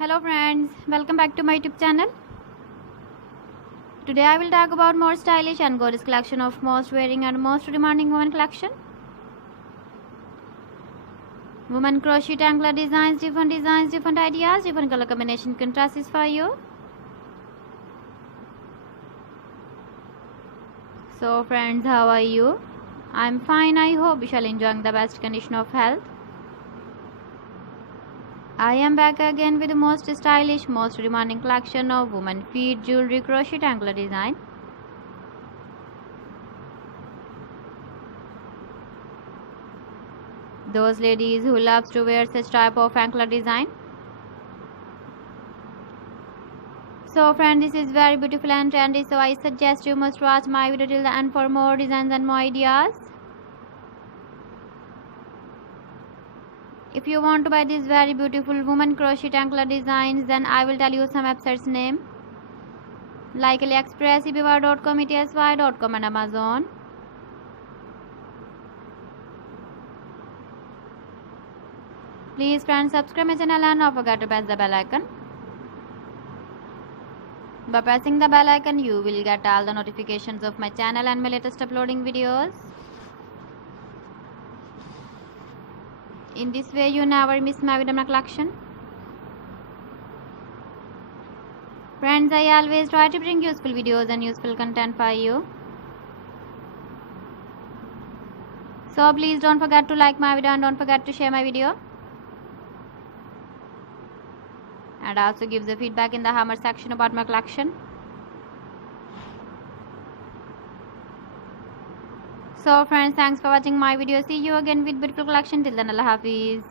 Hello friends, welcome back to my YouTube channel. Today I will talk about more stylish and gorgeous collection of most wearing and most demanding women collection. Women crochet angler designs, different ideas, different color combination contrasts for you. So friends, how are you? I'm fine. I hope you shall enjoying the best condition of health. I am back again with the most stylish, most demanding collection of women feet jewelry crochet angler design. Those ladies who loves to wear such type of anklet design. So friend, this is very beautiful and trendy, so I suggest you must watch my video till the end for more designs and more ideas. If you want to buy these very beautiful woman crochet anklet designs, then I will tell you some websites name like AliExpress, eBay.com, ETSY.com and Amazon. Please friends, subscribe my channel and don't forget to press the bell icon. By pressing the bell icon, you will get all the notifications of my channel and my latest uploading videos. In this way, you never miss my video collection. Friends, I always try to bring useful videos and useful content for you. So please don't forget to like my video and don't forget to share my video. And also give the feedback in the hammer section about my collection. So friends, thanks for watching my video. See you again with beautiful collection. Till then, Allah Hafiz.